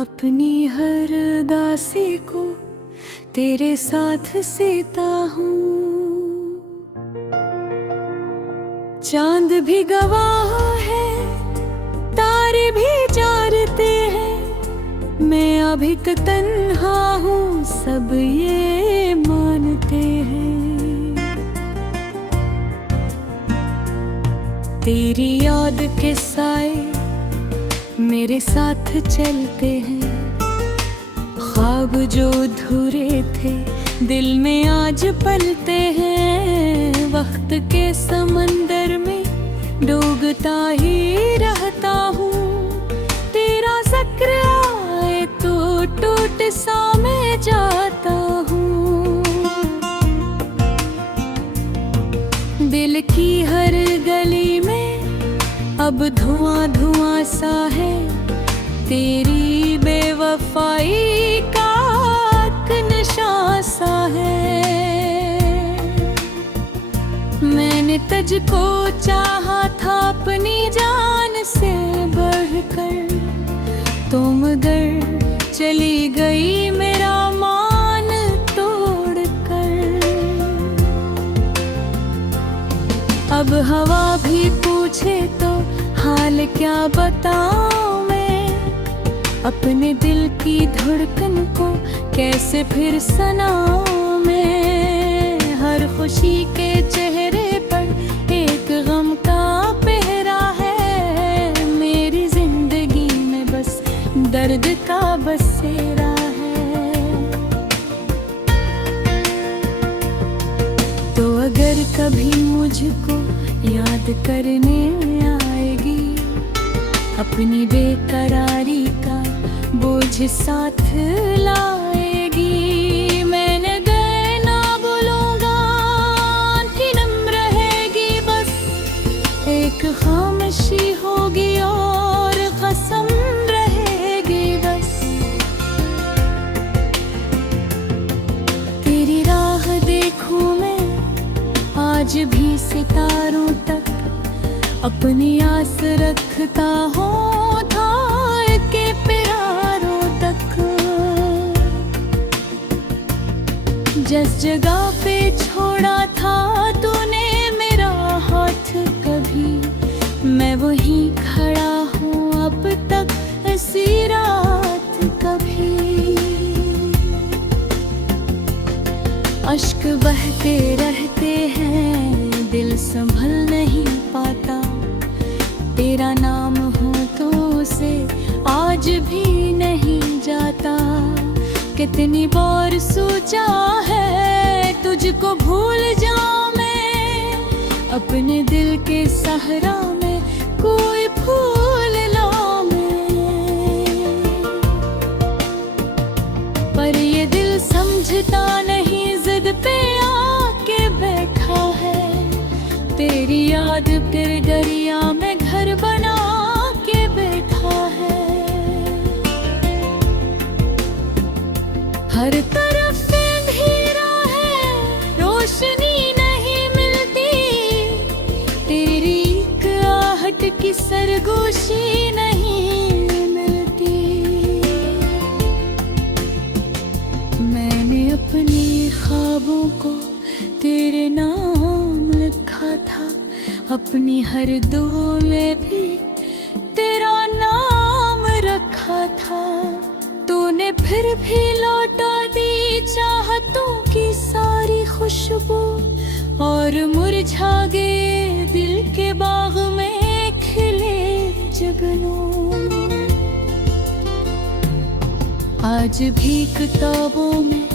अपनी हर उदासी को तेरे साथ सीता हूँ। चांद भी गवाह है, तारे भी जानते हैं, मैं अभी तो तन्हा हूँ, सब ये मानते हैं। तेरी याद के साए मेरे साथ चलते हैं, ख्वाब जो अधूरे थे दिल में आज पलते हैं। वक्त के समंदर में डूबता ही रहता हूँ, तेरा जिक्र आए तो टूट सा मैं जाता हूँ। दिल की हर गली में अब धुआं धुआं सा है, तेरी बेवफाई का नशा सा है। मैंने तुझको चाहा था अपनी जान से बढ़कर, तुम मगर चली गई मेरा मान तोड़कर। अब हवा भी पूछे तो हाल क्या बताऊं मैं, अपने दिल की धड़कन को कैसे फिर सनाऊं मैं। हर खुशी के चेहरे पर एक गम का पहरा है, मेरी जिंदगी में बस दर्द का बसेरा है। तो अगर कभी मुझको याद करने आएगी, अपनी बेकरारी का बोझ साथ लाएगी। मैंने गए ना बोलूँगा कि नम रहेगी, बस एक खामोशी होगी और कसम रहेगी बस। तेरी राह देखूं मैं आज भी सितारों तक, अपनी आस रखता हूँ था के प्यारों तक। जिस जगह पे छोड़ा था तूने मेरा हाथ कभी, मैं वहीं खड़ा हूँ अब तक ऐसी रात कभी। अश्क बहते रहते हैं, दिल संभल नहीं पाता, तेरा नाम हो तो उसे आज भी नहीं जाता। कितनी बार सोचा है तुझको भूल जाऊं मैं, अपने दिल के सहरा में कोई फूल लाऊं मैं। पर ये दिल समझता नहीं, जिद पे आके बैठा है, तेरी याद तेरे दरिया में घर बना के बैठा है। हर तरफ अंधेरा है, रोशनी नहीं मिलती, तेरी एक आहट की सरगोशी नहीं मिलती। मैंने अपने ख्वाबों को तेरे नाम लिखा था, अपनी हर दुआ में भी तेरा नाम रखा था। तूने फिर भी लौटा दी चाहतों की सारी खुशबू, और मुरझा गए दिल के बाग में खिले जुगनू। आज भी किताबों में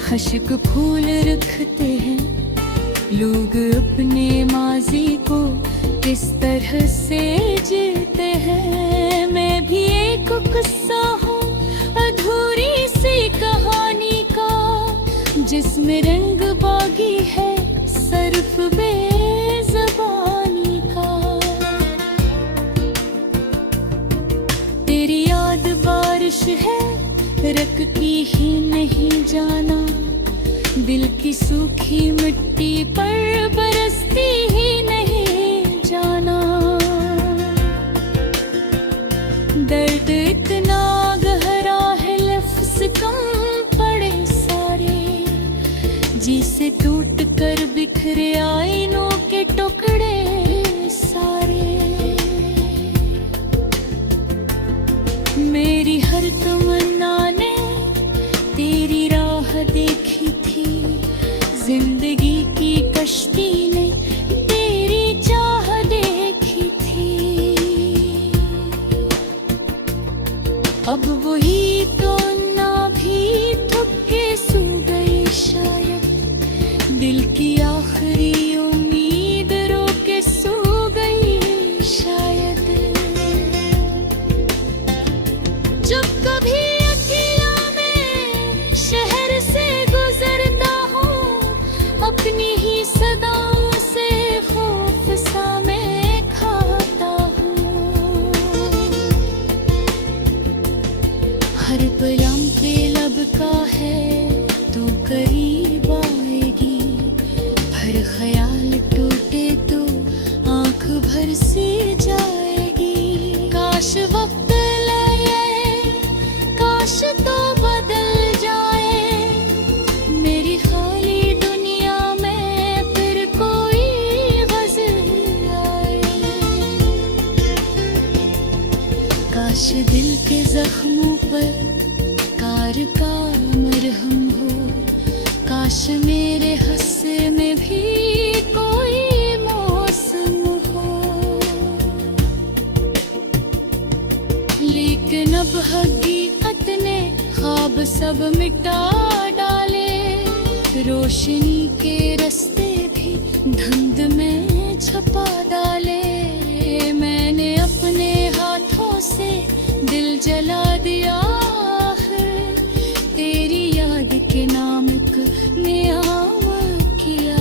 खश्क फूल रखते हैं, लोग अपने माजी को किस तरह से जीते हैं। मैं भी एक किस्सा हूँ अधूरी सी कहानी का, जिसमें रंग बागी है सर्फ बेज़बानी का। तेरी याद बारिश है रख की ही नहीं जाना, दिल की सूखी मिट्टी पर बरसती ही नहीं जाना। दर्द इतना बिखरे आईनों के टुकड़े सारे। मेरी हर तमन्ना ने तेरी राह देखी थी, जिंदगी की कश्ती ने तेरी चाह देखी थी। अब वही तो ना भी थक के सो गई शायद, दिल की आखिरी उम्मीद रो के सो गई शायद। जब कभी अकेला मैं शहर से गुजरता हूँ, अपनी ही सदाओं से खौफ सा मैं खाता हूँ। हर पलम पे लब का है तो करीब आएगी, हर ख्याल टूटे तो आंख भर से जाएगी। काश वक्त लगे, काश तो बदल जाए, मेरी खाली दुनिया में फिर कोई गज़ल आए। काश दिल के जख्मों पर कार का मरहम हो, काश मेरे हंसे में भी कोई मौसम हो। लेकिन अब हकीकत ने ख्वाब सब मिटा डाले, रोशनी के रास्ते भी धुंध में छुपा डाले। मैंने अपने हाथों से दिल जला दिया है, तेरी याद के नाम नियाम किया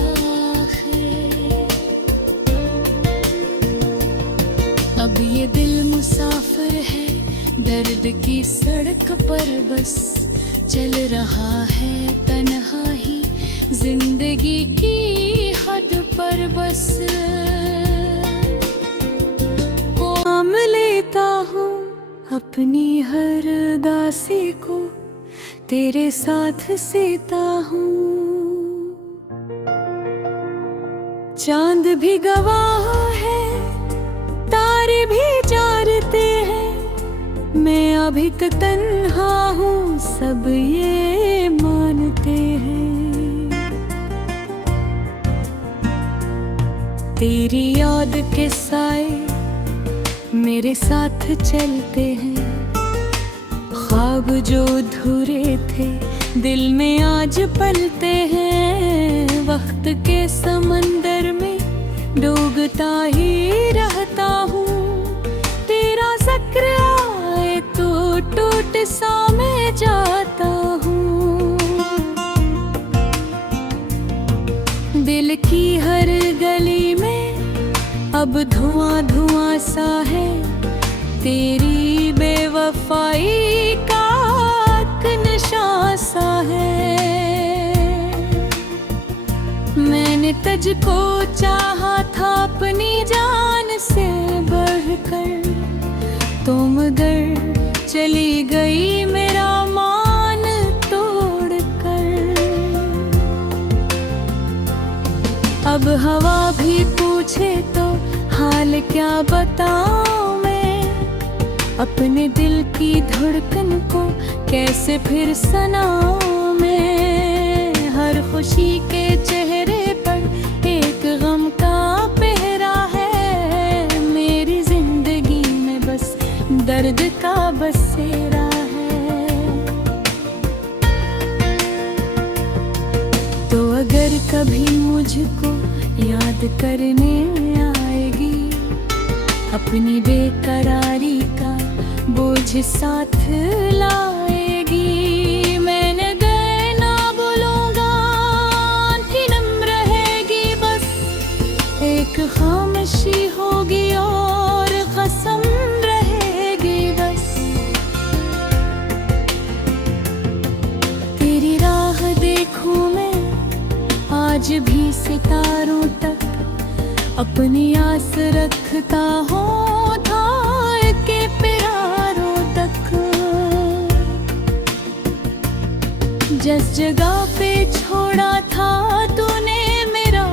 है। अब ये दिल मुसाफिर है दर्द की सड़क पर, बस चल रहा है तन्हा ही जिंदगी की हद पर। बस काम लेता हूँ अपनी हर दासी को, तेरे साथ सीता हूँ। चांद भी गवाह है, तारे भी जारते हैं, मैं अभी तक तन्हा हूँ सब ये मानते हैं। तेरी याद के साए मेरे साथ चलते हैं, ख्वाब जो अधूरे थे दिल में आज पलते हैं। वक्त के समंदर में डूबता ही रहता हूँ, तेरा जिक्र आए तो टूट सा मैं जाता हूँ। दिल की हर गली में अब धुआं धुआं सा है, तेरी बेवफाई का नशा सा है। मैंने तुझको चाहा था अपनी जान से बढ़कर, तो मगर चली गई मेरा मान तोड़ कर। अब हवा भी पूछे तो हाल क्या बताऊं मैं, अपने दिल की धड़कन को कैसे फिर सनाऊं मैं। हर खुशी के चेहरे पर एक गम का पहरा है, मेरी जिंदगी में बस दर्द का बसेरा है। तो अगर कभी मुझको याद करने आएगी, अपनी बेकरारी का बोझ साथ लाएगी। मैंने गए ना बोलूँगा कि नम रहेगी, बस एक खामोशी होगी और कसम रहेगी बस। तेरी राह देखूं मैं आज भी सितारों तक, अपनी आस रखता हूँ धार के पिरारों तक। जिस जगह पे छोड़ा था तूने मेरा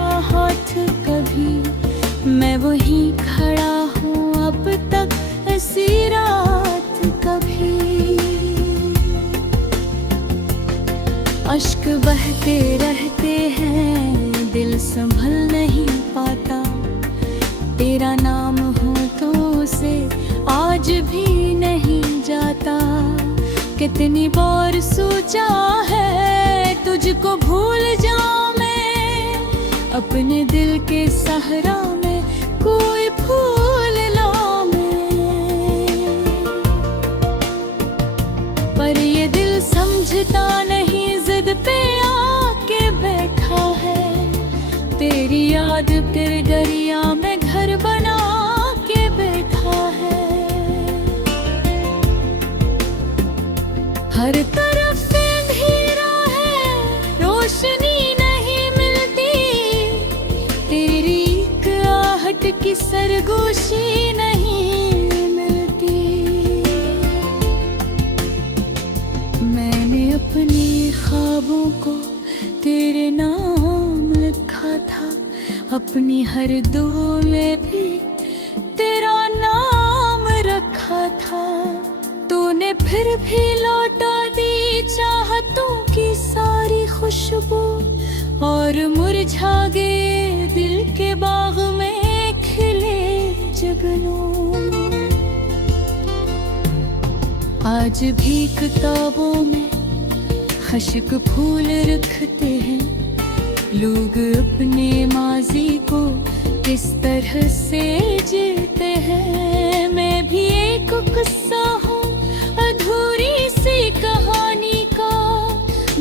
अश्क बहते रहते हैं, दिल संभल नहीं पाता। तेरा नाम हो तो उसे आज भी नहीं जाता। कितनी बार सोचा है तुझको भूल जाऊं मैं, अपने दिल के सहरा में कोई फूल लाऊं मैं। पर ये दिल समझता नहीं, जिद पे आके बैठा है। तेरी याद तेरे दरिया में घर बना के बैठा है। हर तरफ अंधेरा है, रोशनी नहीं मिलती। तेरी एक आहट की सरगोशी नहीं मिलती। मैंने अपने ख्वाबों को तेरे नाम लिखा था, अपनी हर दुआ में भी तेरा नाम रखा था। तूने फिर भी लौटा दी चाहतों की सारी खुशबू, और मुरझा गए दिल के बाग में खिले जुगनू। आज भी किताबों में खश्क फूल रखते हैं लोग, अपने माजी को किस तरह से जीते हैं। मैं भी एक किस्सा हूँ अधूरी सी कहानी का,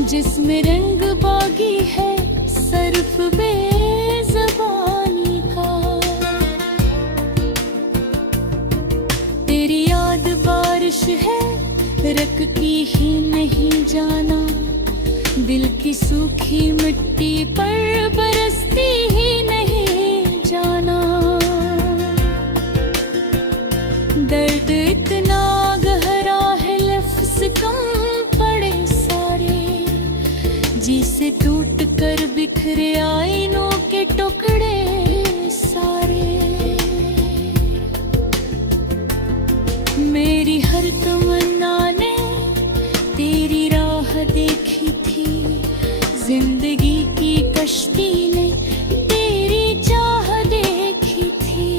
जिसमें रंग बागी है सर्फ बेज़बानी का। तेरी याद बारिश है रख की ही नहीं जाना, दिल की सूखी मिट्टी पर बरसती ही नहीं जाना। दर्द इतना गहरा है लफ्ज़ कम पड़े सारे, जिसे टूट कर बिखरे आईनों के टुकड़े सारे। मेरी हर तमन्ना ने तेरी राह देखी थी, जिंदगी की कश्ती ने तेरी चाह देखी थी।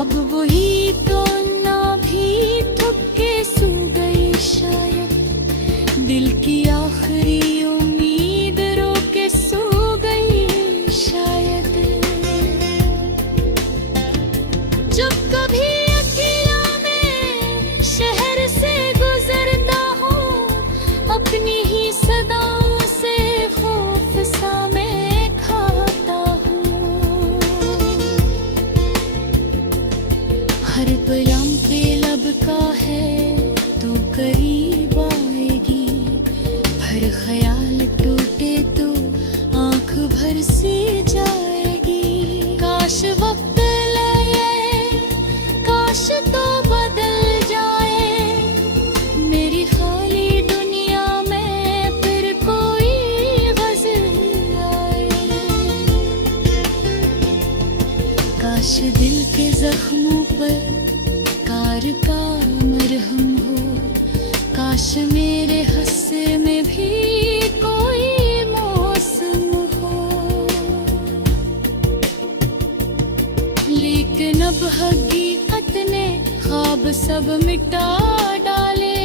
अब वही तो ना भी थपके सो गई शायद, दिल की आखिरी उम्मीद रो के सो गई शायद। जब कभी अकेला मैं शहर से गुजरता हूँ, अपनी ही सदाओं से खौफ सा मैं खाता हूँ। हर पलम पे लब का है तो करीब आएगी, हर ख्याल टूटे तो आंख भर सी जाएगी। काश वक्त काश तो बदल जाए मेरी खाली दुनिया में, फिर कोई गज़ल आए। काश दिल के जख्मों पर कार का मरहम हो, काश मेरे हंसे में भी कोई मौसम हो। लेकिन अब हकीकत ने ख्वाब सब मिटा डाले,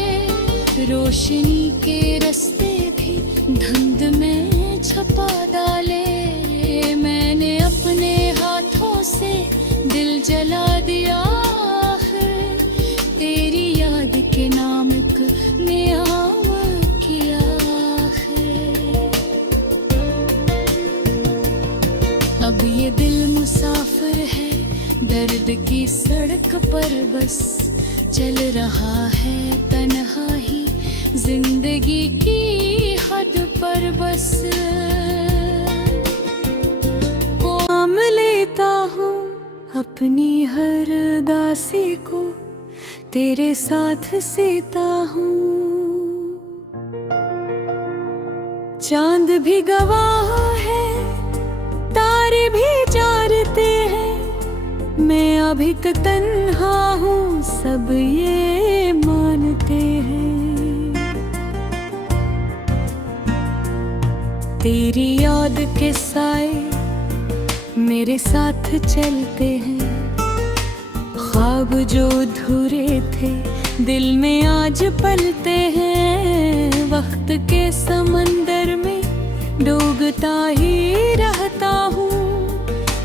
रोशनी के रास्ते भी धुंध में छपा डाले। मैंने अपने हाथों से दिल जला दिया है, तेरी याद के नाम में आम किया है। अब ये दिल मुसाफिर है दर्द की सड़क पर, बस चल रहा है तन्हा ही जिंदगी की हद पर बस। काम लेता हूँ अपनी हर दासी को, तेरे साथ सीता हूँ। चांद भी गवाह है, तारे भी जारते हैं, मैं अभी तक तन्हा हूँ सब ये मानते हैं। तेरी याद के साए मेरे साथ चलते हैं, ख्वाब जो अधूरे थे दिल में आज पलते हैं। वक्त के समंदर में डूबता ही रहता हूँ,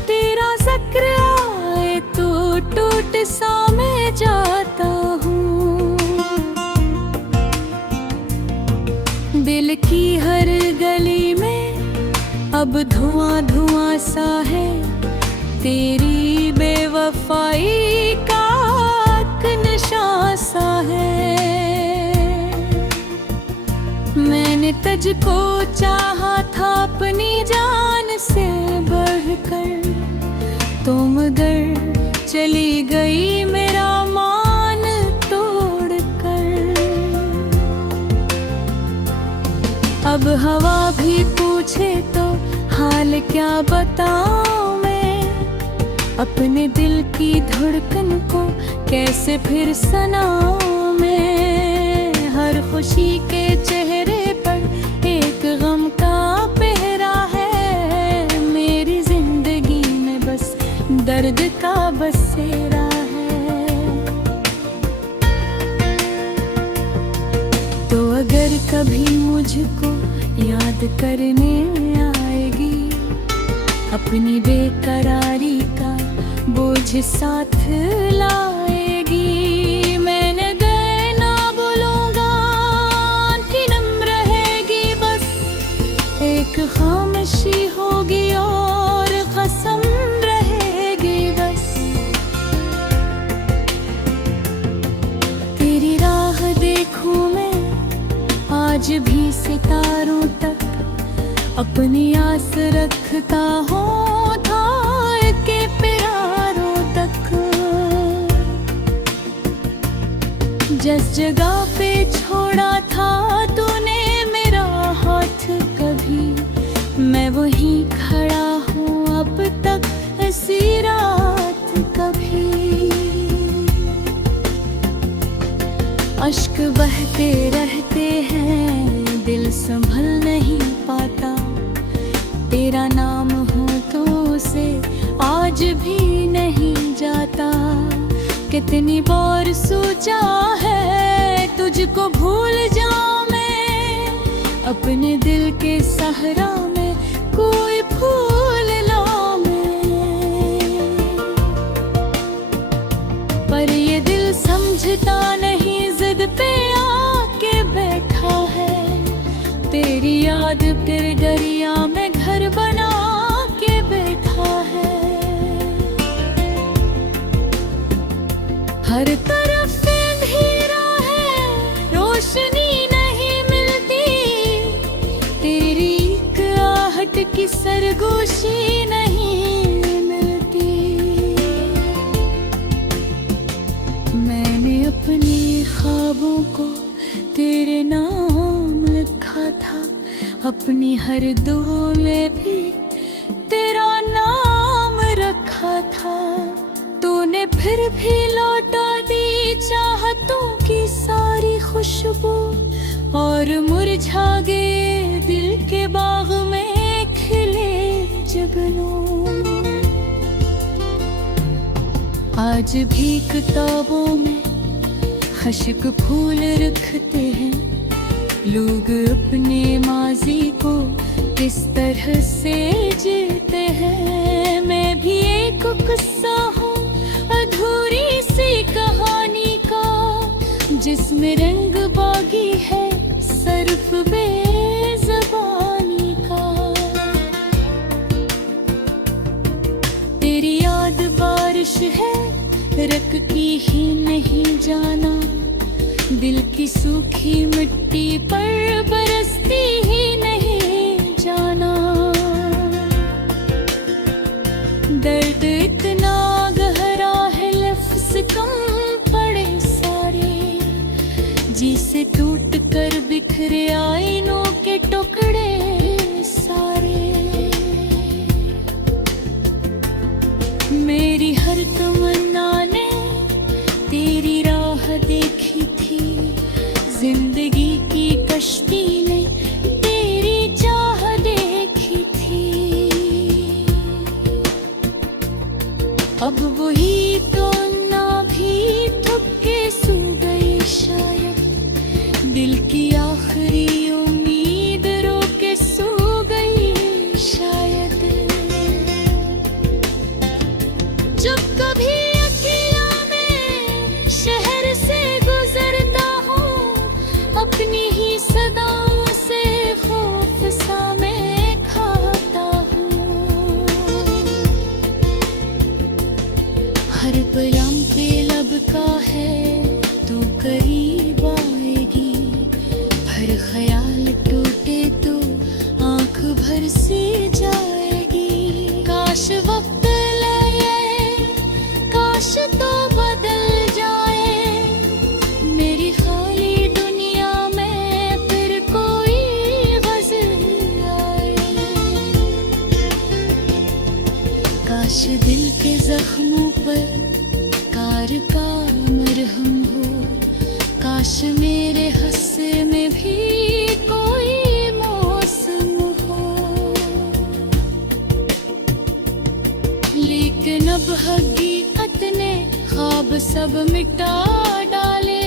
तेरा जिक्र आए तो टूट सा मैं जाता हूँ। दिल की हर गली में अब धुआं धुआं सा है, तेरी बेवफाई का नशा सा है। मैंने तुझको चाहा था अपनी जान से बढ़कर, तो मगर चली गई मेरा मान तोड़कर। अब हवा भी पूछे तो हाल क्या बताऊं मैं, अपने दिल की धड़कन को कैसे फिर सनाऊं मैं। हर खुशी के चेहरे पर एक गम का पहरा है, मेरी जिंदगी में बस दर्द का बसेरा है। तो अगर कभी मुझको याद करने आएगी, अपनी बेकरारी का बोझ साथ लाएगी। मैंने गए ना बोलूँगा कि नम रहेगी, बस एक खामोशी होगी और कसम रहेगी बस। तेरी राह देखूं मैं आज भी सितारों तक, अपनी आस रखता हूँ थार के प्यारों तक। जिस जगह पे छोड़ा था तूने मेरा हाथ कभी, मैं वहीं खड़ा हूँ अब तक ऐसी रात कभी। अश्क बहते रहते हैं दिल संभल नहीं पाता, तेरा नाम हो तो उसे आज भी नहीं जाता। कितनी बार सोचा है तुझको भूल जाऊं मैं, अपने दिल के सहरा में कोई फूल लाऊं मैं। पर ये दिल समझता नहीं, जिद पे आके बैठा है, तेरी याद तेरे दरिया में घर बना के बैठा है। हर तरफ अंधेरा है, रोशनी नहीं मिलती, तेरी एक आहट की सरगोशी नहीं मिलती। मैंने अपने ख्वाबों को तेरे नाम लिखा था, अपनी हर दुआ में भी तेरा नाम रखा था। तूने फिर भी लौटा दी चाहतों की सारी खुशबू, और मुरझा गए दिल के बाग में खिले जुगनू। आज भी किताबों में खश्क फूल रखते हैं लोग, अपने माजी को किस तरह से जीते हैं। मैं भी एक किस्सा हूँ अधूरी सी कहानी का, जिसमें रंग बागी है सर्फ बेज़बानी का। तेरी याद बारिश है रख की ही नहीं जाना, दिल की सूखी मिट्टी पर बरसती ही नहीं जाना। दर्द इतना गहरा है लफ्ज़ कम पड़े सारे, जिसे टूट कर बिखरे आईनों के टुकड़े सारे। मेरी हर तमन्ना ने तेरी राह देखी थी, जिंदगी की कश्ती ने तेरी पे लब का है, तू करीब आएगी। हर ख्याल टूटे तो आंख भर सी जाएगी। काश वक्त लगे, काश तो बदल जाए मेरी खाली दुनिया में, फिर कोई गज़ल आए। काश दिल के जख्मों पर कार का मरहम हो, काश मेरे हंसे में भी कोई मौसम हो। लेकिन अब हकीकत ने ख्वाब सब मिटा डाले,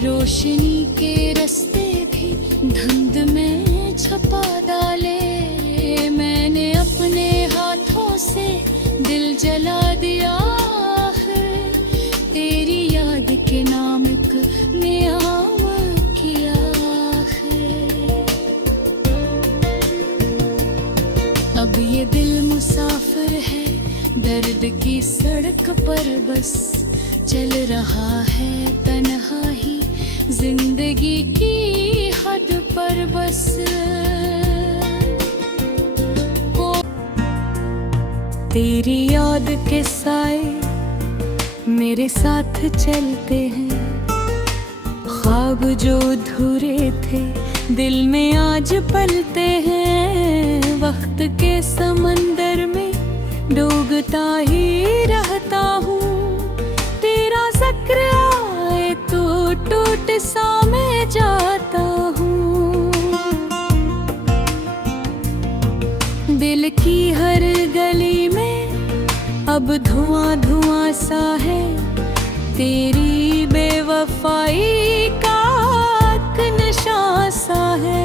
रोशनी के रास्ते भी धुंध में छपा डाले। मैंने अपने हाथों से दिल जला दिया है, तेरी याद के नाम एक नियाम किया है। अब ये दिल मुसाफिर है दर्द की सड़क पर, बस चल रहा है तन्हा ही जिंदगी की हद पर। बस तेरी याद के साए मेरे साथ चलते हैं, ख्वाब जो अधूरे थे दिल में आज पलते हैं। वक्त के समंदर में डूबता ही रहता हूँ, तेरा जिक्र आए तो टूट सा मैं जाता हूँ। दिल की हर गली में अब धुआं धुआं सा है, तेरी बेवफाई का निशान सा है।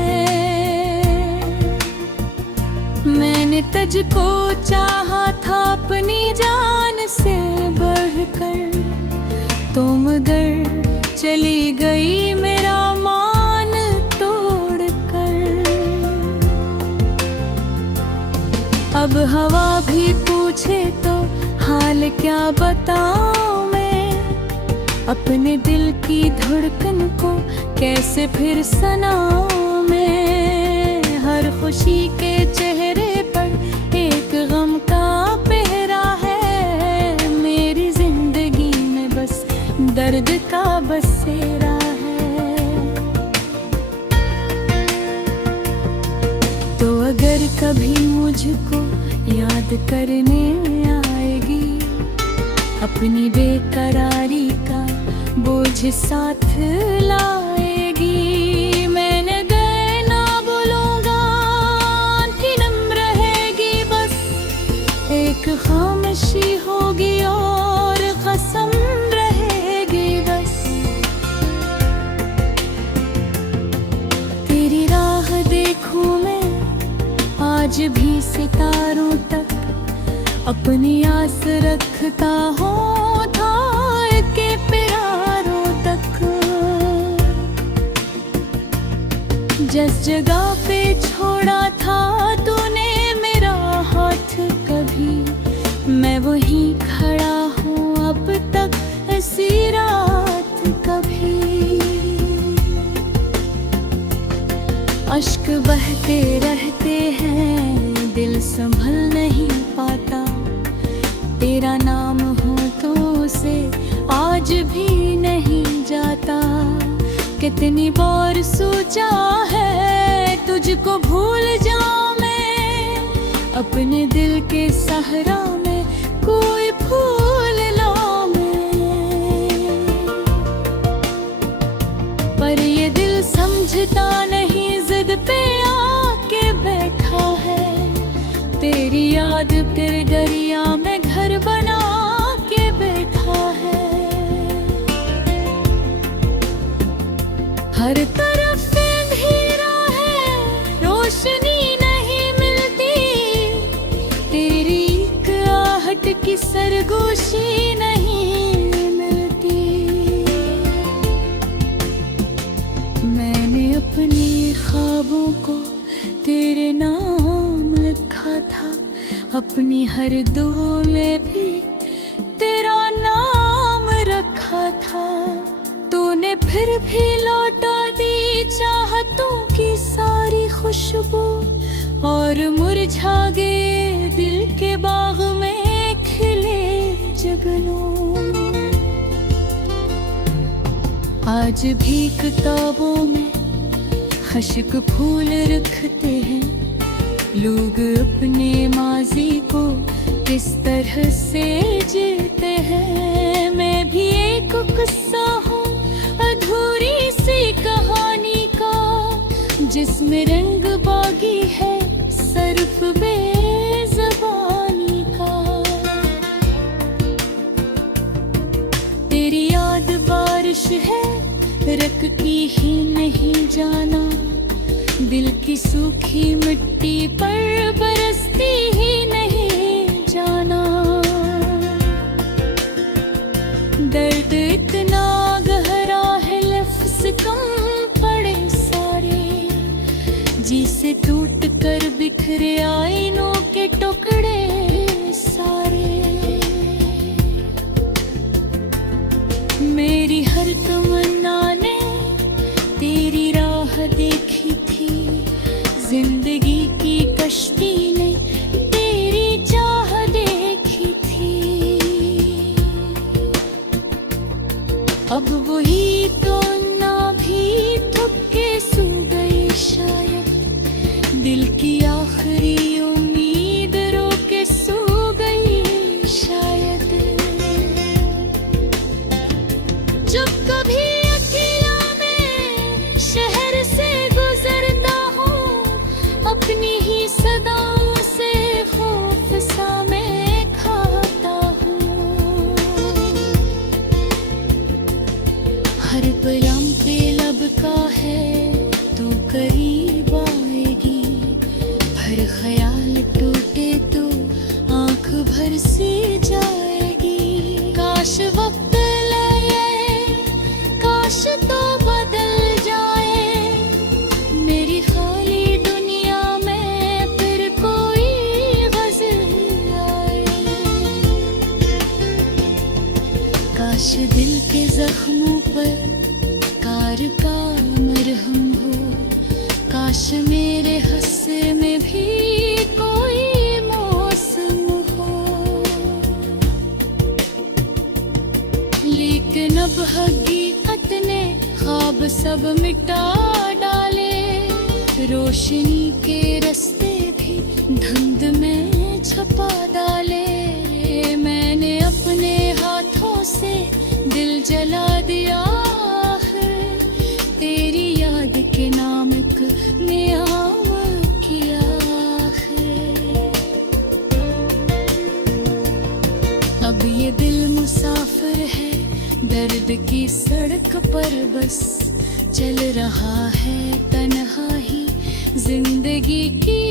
मैंने तुझको चाहा था अपनी जान से बढ़कर, तो मगर चली गई मेरा मान तोड़ कर। अब हवा भी पूछे तो हाल क्या बताऊं मैं, अपने दिल की धड़कन को कैसे फिर सुनाऊं मैं। हर खुशी के चेहरे पर एक गम का पहरा है, मेरी जिंदगी में बस दर्द का बसेरा है। तो अगर कभी मुझको याद करने आएगी, अपनी बेकरारी का बोझ साथ लाएगी। मैंने गए ना बोलूँगा कि नम रहेगी, बस एक खामोशी होगी और कसम रहेगी बस। तेरी राह देखूं मैं आज भी सितारों तक, अपनी आस रखता हूँ थार के प्यारों तक। जिस जगह पे छोड़ा था तूने मेरा हाथ कभी, मैं वहीं खड़ा हूँ अब तक ऐसी रात कभी। अश्क बहते रहते हैं दिल संभल नहीं पाता, तेरा नाम हो तो उसे आज भी नहीं जाता। कितनी बार सोचा है तुझको भूल जाऊं मैं, अपने दिल के सहरा में कोई फूल लाऊं मैं। पर ये दिल समझता नहीं, जिद पे आके बैठा है, तेरी याद तेरे दरिया में घर बना के बैठा है। हर तरफ अंधेरा है, रोशनी नहीं मिलती, तेरी एक आहट की सरगोशी नहीं मिलती। मैंने अपने ख्वाबों को तेरे नाम लिखा था, अपनी हर दुआ में भी तेरा नाम भी लौटा दी चाहतों की सारी खुशबू, और मुरझा गए दिल के बाग में खिले जुगनू। आज भी किताबों में खश्क फूल रखते हैं लोग, अपने माजी को किस तरह से जीते हैं। मैं भी एक किस्सा हूँ अधूरी सी कहानी का, जिसमें रंग बागी है सर्फ बेज़बानी का। तेरी याद बारिश है रख की ही नहीं जाना, दिल की सूखी मिट्टी पर बरसती ही नहीं जाना। दर्द इतना गहरा है लफ्ज़ कम पड़े सारे, जिसे टूट कर बिखरे आईनों के टुकड़े सारे। मेरी हर तमन्ना ने तेरी राह देखी थी, जिंदगी की कश्ती ने तेरी चाह देखी थी। अब वही तो ना भी थक के सो गई शायद, दिल की आखिरी उम्मीद रो के सो गई शायद। जब कभी अकेला मैं शहर से गुजरता हूँ, अपनी ही सदाओं से खौफ सा मैं खाता हूँ। हर बयां पे लब का है तू करीब आएगी, हर ख्याल टूटे तो आंख भर सी जाएगी। काश वक्त लगे, काश तो बदल जाए मेरी खाली दुनिया में, फिर कोई गज़ल आए। काश दिल के जख्मों पर कार का मरहम हो, काश मेरे हंसे में भी कोई मौसम हो। लेकिन अब हकीकत ने ख्वाब सब मिटा डाले, रोशनी के रास्ते भी धुंध में छपा डाले। मैंने अपने हाथों से दिल जला दिया है, तेरी याद के नाम एक नियाम किया है। अब ये दिल मुसाफिर है दर्द की सड़क पर, बस चल रहा है तन्हा ही जिंदगी की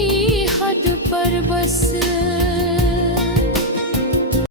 हद पर बस।